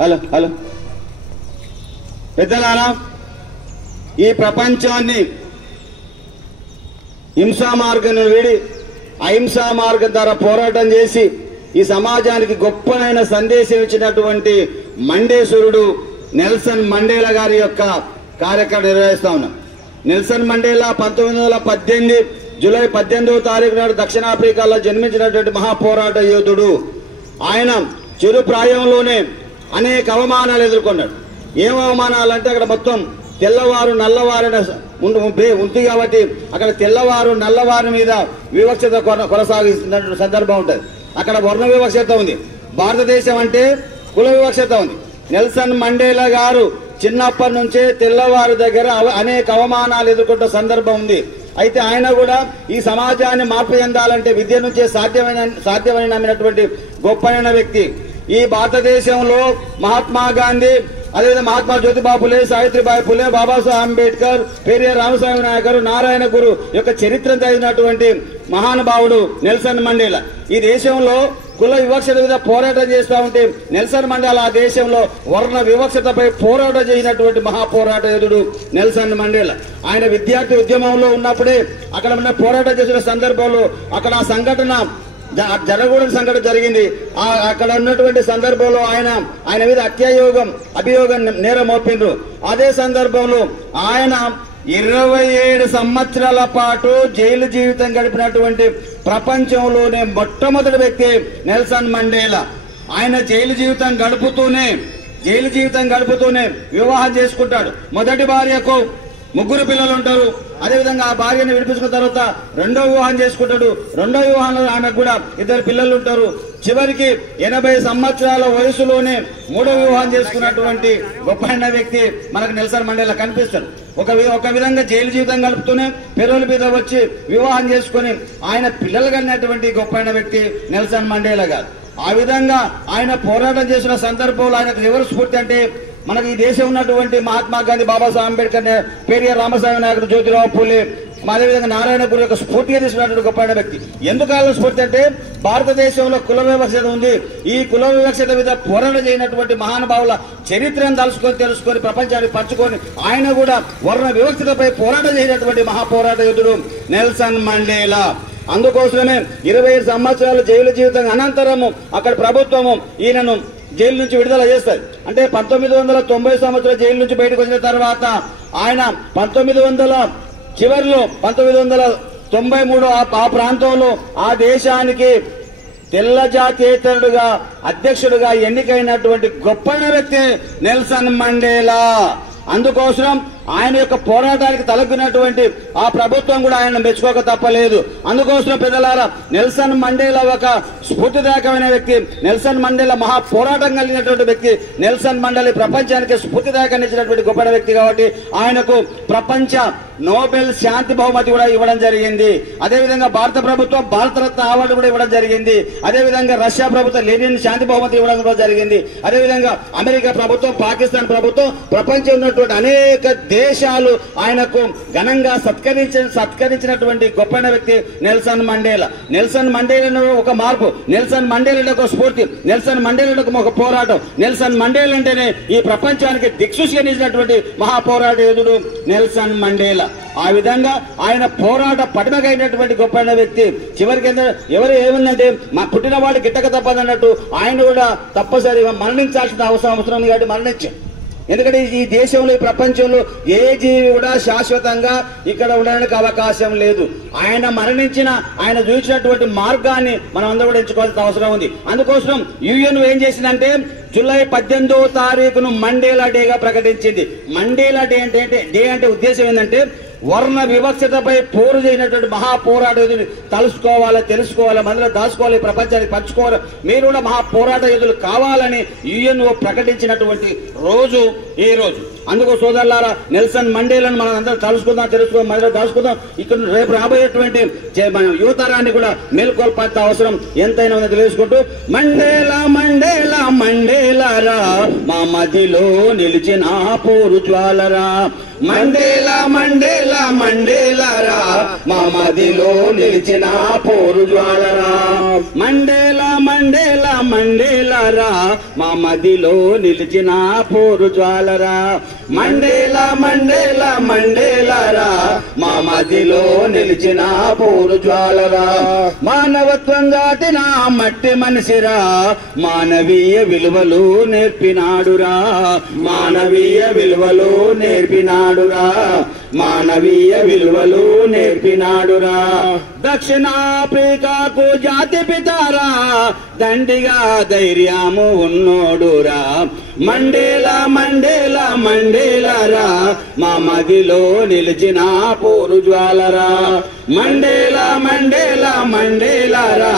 Hello hello పెద్దలారా, ఈ ప్రపంచాన్ని హింసా మార్గం వీడి అహింసా మార్గం ద్వారా పోరాటం చేసి ఈ సమాజానికి గొప్పనైన సందేశం ఇచ్చినటువంటి మండేశ్వరుడు నెల్సన్ మండేలా గారి యొక్క కార్యక్రమం నిర్వహిస్తా ఉన్నాం. నెల్సన్ మండేలా 1918 జూలై 18వ తారీఖు నాడు దక్షిణాఫ్రికాలో జన్మించినటువంటి మహాపోరాట యోధుడు. ఆయన చిరు ప్రాయంలోనే అనేక అవమానాలు ఎదుర్కొన్నాడు. ఏం అవమానాలు అంటే అక్కడ మొత్తం తెల్లవారు నల్లవారిన ఉంది కాబట్టి అక్కడ తెల్లవారు నల్లవారి మీద వివక్షత కొనసాగిస్తున్న సందర్భం ఉంటుంది. అక్కడ వర్ణ వివక్షత ఉంది. భారతదేశం అంటే కుల వివక్షత ఉంది. నెల్సన్ మండేలా గారు చిన్నప్పటి నుంచే తెల్లవారి దగ్గర అనేక అవమానాలు ఎదుర్కొంటున్న సందర్భం ఉంది. అయితే ఆయన కూడా ఈ సమాజాన్ని మార్పు చెందాలంటే విద్య నుంచే సాధ్యమని నమ్మినటువంటి గొప్పైన వ్యక్తి. ఈ భారతదేశంలో మహాత్మా గాంధీ, అదేవిధంగా మహాత్మా జ్యోతిబా ఫులే, సావిత్రిబాయి ఫులే, బాబాసాహెబ్ అంబేద్కర్, పెరియార్ రామస్వామి నాయకర్, నారాయణ గురు యొక్క చరిత్రను చదివినటువంటి మహానుభావుడు నెల్సన్ మండేలా. ఈ దేశంలో కుల వివక్షత మీద పోరాటం చేస్తూ ఉంటే నెల్సన్ మండేలా ఆ దేశంలో వర్ణ వివక్షతపై పోరాటం చేసినటువంటి మహాపోరాట యోధుడు నెల్సన్ మండేలా. ఆయన విద్యార్థి ఉద్యమంలో ఉన్నప్పుడే అక్కడ ఉన్న పోరాటం చేసిన సందర్భంలో అక్కడ ఆ సంఘటన జరగకూడని సంఘటన జరిగింది. అక్కడ ఉన్నటువంటి సందర్భంలో ఆయన మీద అభియోగం నేరం మోపిండ్రు. అదే సందర్భంలో ఆయన 27 సంవత్సరాల పాటు జైలు జీవితం గడిపినటువంటి ప్రపంచంలోనే మొట్టమొదటి వ్యక్తి నెల్సన్ మండేలా. ఆయన జైలు జీవితం గడుపుతూనే వివాహం చేసుకుంటాడు. మొదటి భార్యకు 3 పిల్లలు ఉంటారు. అదేవిధంగా ఆ భార్యను విడిపించుకున్న తర్వాత రెండో వివాహం చేసుకుంటాడు. రెండో వివాహంలో ఆమెకు కూడా 2 పిల్లలు ఉంటారు. చివరికి 80 సంవత్సరాల వయసులోనే 3వ వివాహం చేసుకున్నటువంటి గొప్ప వ్యక్తి మనకు నెల్సన్ మండేలా కనిపిస్తాడు. ఒక విధంగా జైలు జీవితం గడుపుతూనే పెరోల్ మీద వచ్చి వివాహం చేసుకుని ఆయన పిల్లలు కన్నటువంటి గొప్ప వ్యక్తి నెల్సన్ మండేలా గారు. ఆ విధంగా ఆయన పోరాటం చేసిన సందర్భంలో ఆయనకు ఎవరు స్ఫూర్తి అంటే మనకు ఈ దేశం ఉన్నటువంటి మహాత్మా గాంధీ, బాబాసాహెబ్ అంబేద్కర్, పెరియార్ రామస్వామి నాయకుడు, జ్యోతిరావు ఫులే, అదేవిధంగా నారాయణ గురు యొక్క స్ఫూర్తిగా తీసుకున్నటువంటి గొప్ప వ్యక్తి. ఎందుకు స్ఫూర్తి అంటే భారతదేశంలో కుల వివక్షత ఉంది. ఈ కుల వివక్షత మీద పోరాటం చేయనటువంటి మహానుభావుల చరిత్రను తెలుసుకొని ప్రపంచానికి పంచుకొని ఆయన కూడా వర్ణ వివక్షతపై పోరాటం చేయనటువంటి మహాపోరాట యోధుడు నెల్సన్ మండేలా. అందుకోసమే 27 సంవత్సరాల జైలు జీవితం అనంతరము అక్కడ ప్రభుత్వము ఈయనను జైలు నుంచి విడుదల చేస్తారు. అంటే 1990 సంవత్సరాల జైలు నుంచి బయటకు వచ్చిన తర్వాత ఆయన 1900 చివరిలో 1993 ఆ ప్రాంతంలో ఆ దేశానికి తెల్ల జాతీయేతరుడుగా అధ్యక్షుడిగా ఎన్నికైనటువంటి గొప్ప వ్యక్తి నెల్సన్ మండేలా. అందుకోసం ఆయన యొక్క పోరాటానికి తలపినటువంటి ఆ ప్రభుత్వం కూడా ఆయన మెచ్చుకోక తప్పలేదు. అందుకోసం పెద్దలారా, నెల్సన్ మండేలా ఒక స్ఫూర్తిదాయకమైన వ్యక్తి. నెల్సన్ మండేలా మహా పోరాటం కలిగినటువంటి వ్యక్తి. నెల్సన్ మండేలా ప్రపంచానికి స్ఫూర్తిదాయకాన్ని ఇచ్చినటువంటి గొప్ప వ్యక్తి కాబట్టి ఆయనకు ప్రపంచ నోబెల్ శాంతి బహుమతి కూడా ఇవ్వడం జరిగింది. అదేవిధంగా భారత ప్రభుత్వం భారతరత్న అవార్డు కూడా ఇవ్వడం జరిగింది. అదేవిధంగా రష్యా ప్రభుత్వం లెనిన్ శాంతి బహుమతి ఇవ్వడం కూడా జరిగింది. అదేవిధంగా అమెరికా ప్రభుత్వం, పాకిస్తాన్ ప్రభుత్వం, ప్రపంచంలో ఉన్నటువంటి అనేక దేశాలు ఆయనకు ఘనంగా సత్కరించినటువంటి గొప్ప వ్యక్తి నెల్సన్ మండేలా. నెల్సన్ మండేలా ఒక మార్పు, నెల్సన్ మండేలా ఒక స్ఫూర్తి, నెల్సన్ మండేలా ఒక పోరాటం. నెల్సన్ మండేలా అంటేనే ఈ ప్రపంచానికి దిక్సూచిగా నిలిచినటువంటి మహాపోరాట యోధుడు నెల్సన్ మండేలా. ఆ విధంగా ఆయన పోరాట పటిమగైనటువంటి గొప్ప వ్యక్తి. చివరికి ఎవరు ఏముందంటే మా పుట్టిన వాడు గిట్టక తప్పదన్నట్టు ఆయన కూడా తప్పనిసరిగా మరణించాల్సిన అవసరం ఉంది కాబట్టి మరణించారు. ఎందుకంటే ఈ దేశంలో, ఈ ప్రపంచంలో ఏ జీవి కూడా శాశ్వతంగా ఇక్కడ ఉండడానికి అవకాశం లేదు. ఆయన మరణించిన, ఆయన చూసినటువంటి మార్గాన్ని మనం అందరూ కూడా ఎంచుకోవాల్సిన అవసరం ఉంది. అందుకోసం యుఎన్ ఏం చేసిందంటే జూలై 18వ తారీఖును మండేలా డేగా ప్రకటించింది. మండేలా డే అంటే ఉద్దేశం ఏంటంటే వర్ణ వివక్షతపై పోరు చేసినటువంటి మహాపోరాట యోధులు తెలుసుకోవాలి, మనలో దాచుకోవాలి, ప్రపంచానికి పంచుకోవాలి. మీరు కూడా మహాపోరాట యోధులు కావాలని యుఎన్ఓ ప్రకటించినటువంటి రోజు ఈ రోజు. అందుకు సోదరులారా, నెల్సన్ మండేలాను మనం అందరం తెలుసుకుందాం, మనలో దాచుకుందాం. ఇక్కడ రేపు రాబోయేటువంటి యువతరాన్ని కూడా మేల్కొల్పాల్సిన అవసరం ఎంతైనా ఉందని తెలుసుకుంటూ, మండేలా మండేలా మండేలారా మా మదిలో నిలిచిన పోరు జ్వాలరా, మండేలా మండేలా మండేలారా మా మదిలో నిలిచిన పోరు జ్వాలరా మండేలా మండేలా మండేలారా మా మదిలో నిలిచిన పోరు జ్వాలరా మండేలా మండేలా మండేలారా మా మదిలో నిలిచిన పోరు జ్వాలరా మానవత్వం దాటిన మట్టి మనిషిరా మానవీయ విలువలు నేర్పినాడురా మానవీయ విలువలు నేర్పినాడురా మానవీయ విలువలు నేర్పినాడురా దక్షిణాఫ్రికాకు జాతి పితారా దండిగా ధైర్యము ఉన్నోడురా మండేలా మండేలా మండేలారా మా మదిలో నిలిచిన పోరు జ్వాలరా మండేలా మండేలా మండేలారా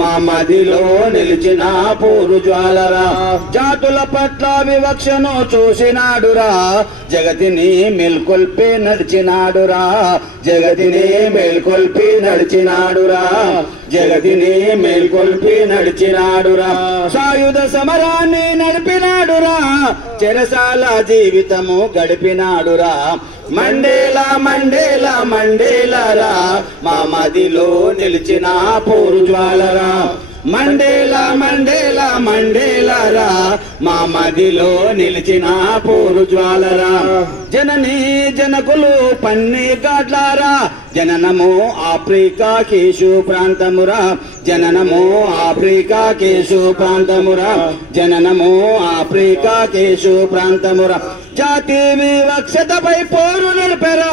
మా మదిలో నిలిచిన పోరు జ్వాలరా జాతుల పట్ల వివక్షను చూసినాడురా జగతిని మేల్కొల్పి నడిచినాడురా జగతిని మేల్కొల్పి నడిచినాడురా జగతిని మేల్కొల్పి నడిచినాడురా సాయుధ సమరాన్ని నడిపినాడురా చెరసాల జీవితము గడిపినాడురా మండేలా మండేలా మండేలారా మా మదిలో నిలిచిన పోరు జ్వాలరా మండేలా మండేలా మండేలారా మా మదిలో నిలిచిన పోరు జ్వాలరా జననీ జనకులు పన్ని గాడ్లారా జననము ఆఫ్రికా కేశు ప్రాంతమురా జననము ఆఫ్రికా కేశు ప్రాంతమురా జననము ఆఫ్రికా కేశు ప్రాంతమురా జాతి వివక్షతపై పోరు నిలిపెరా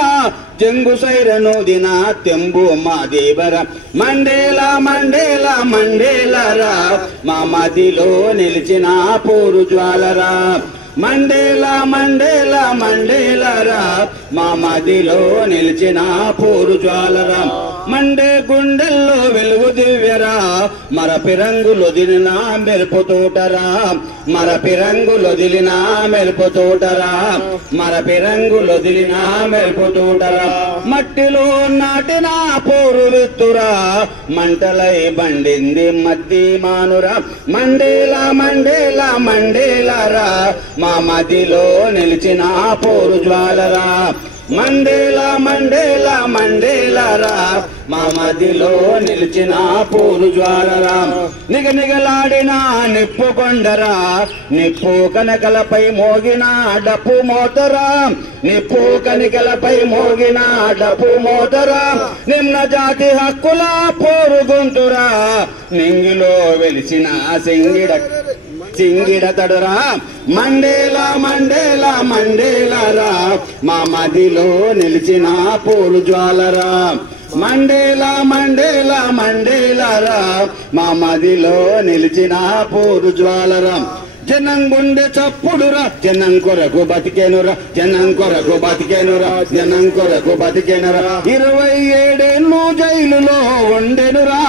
జంగు సైరను దిన తెంబు మా దేవర మండేలా మండేలా మండేలారా మా మదిలో నిలిచిన పోరు జ్వాలరా మండేలా మండేలా మండేలారా మా మదిలో నిలిచిన పోరు జ్వాలరా మండే గుండెల్లో వెలుగు దివ్యరా మరపి రంగులొదిలిన మెరుపు తోటరా మరపి రంగులొదిలిన మెరుపు తోటరా మరపి రంగులొదిలిన మెరుపు తోటరా మట్టిలో నాటిన పోరు విత్తురా మంటలై బండింది మద్ది మానురా మండేలా మండేలా మండేలారా మా మదిలో నిలిచిన పోరు జ్వాలరా మండేలా మండేలా మండేలారా మా మదిలో నిలిచిన పోరు జ్వాలరా నిగనిగలాడిన నిప్పు కొండరా నిప్పు కనకలపై మోగిన డప్పు మోతరా నిప్పు కనికలపై మోగిన డప్పు మోతరా నిమ్న జాతి హక్కుల పోరు గొంతురా నింగిలో వెలిసిన సింగిడ తడురా మండేలా మండేలా మండేలారా మా మదిలో నిలిచిన పోరు జ్వాలరా మండేలా మండేలా మండేలారా మా మదిలో నిలిచిన పోరు జ్వాలరా జనం గుండె చప్పుడురా జనం కొరకు బతికేనురా జనం కొరకు బతికేనురా జనం కొరకు బతికేనురా 27 ఏళ్ళు జైలులో ఉండెనురా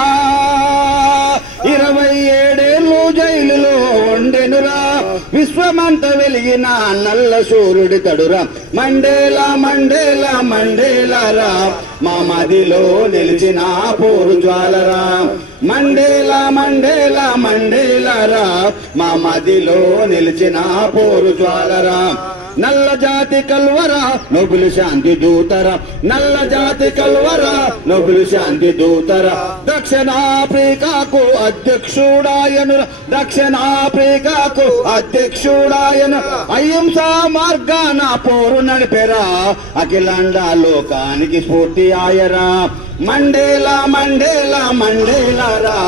27 ఏళ్ళు జైలులో ఉండెనురా విశ్వమంత వెలిగిన నల్ల సూర్యుడి తడురా మండేలా మండేలా మండేలారా మా మదిలో నిలిచిన పోరు జ్వాలరా మండేలా మండేలా మండేలారా మా మదిలో నిలిచిన పోరు జ్వాలరా నల్ల జాతి కల్వరా నొబులు శాంతి దూతరా నల్ల జాతి కల్వరా నొబులు శాంతి దూతరా దక్షిణాఫ్రికాకు అధ్యక్షుడాయను దక్షిణాఫ్రికాకు అధ్యక్షుడాయను అహింసా మార్గాన పోరు నడిపెరా అఖిలాండ లోకానికి స్ఫూర్తి ఆయరా మండేలా మండేలా మండేలారా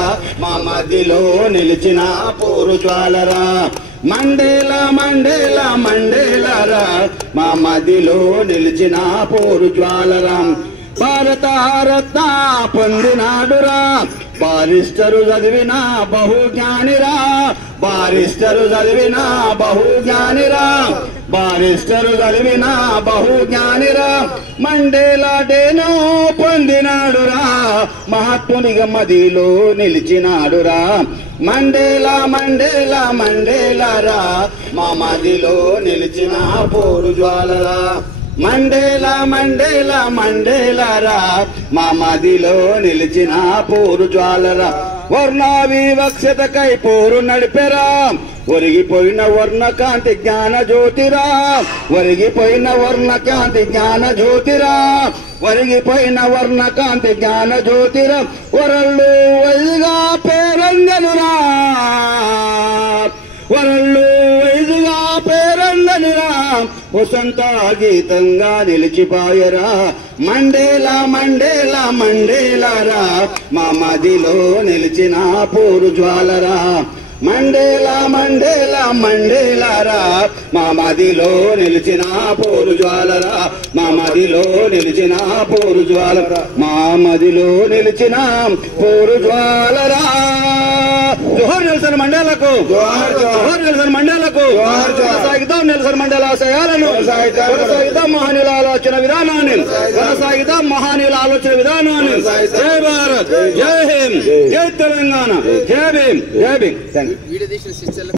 మా మదిలో నిలిచిన పోరు జ్వాలరా మండేలా మండేలా మండేలారా మా మదిలో నిలిచిన పోరు జ్వాలరా భారత రత్న పొందినాడురా బారిస్టరు చదివిన బహుజ్ఞానిరా బారిస్టరు చదివిన బహుజ్ఞానిరా బారిస్టరు చదివిన బహుజ్ఞానిరా మండేలా డేను పొందినాడురా మహాత్మునిగా మదిలో నిలిచినాడురా మండేలా మండేలా మండేలారా మా మదిలో నిలిచిన పోరు జ్వాలరా మండేలా మండేలా మండేలారా మా మదిలో నిలిచిన పోరు జ్వాలరా వర్ణ వివక్షతకై పోరు నడిపెరా ఒరిగిపోయిన వర్ణకాంతి జ్ఞాన జ్యోతిరా ఒరిగిపోయిన వర్ణకాంతి జ్ఞాన జ్యోతిరా ఒరిగిపోయిన వర్ణకాంతి జ్ఞాన జ్యోతిరా వరళ్ళు వైదిగా పేరంగనురా వరళ్ళు వైదిగా పేరంగనురా వసంత గీతంగా నిలిచిపాయరా మండేలా మండేలా మండేలారా మా మదిలో నిలిచిన పోరు జ్వాలరా మండేలా మండేలా మండేలారా మా మదిలో నిలిచిన పోరు జ్వాలరా మా మదిలో నిలిచిన పోరు జ్వాలరా మా మదిలో నిలిచిన పోరు జ్వాలరా జోహార్ నెల్సన్ మండేలకు జోహార్ నెల్సన్ మండేలకు కొనసాగిద్దాం నెల్సన్ మండేల ఆశయాలను కొనసాగిద్దాం మహనీయుల ఆలోచన విధానాన్ని కొనసాగిద్దాం మహనీయుల ఆలోచన విధానాన్ని జై భారత్ జై హింద్ జై తెలంగాణ జై భీమ్ జై భీమ్. వీడియో తీసిన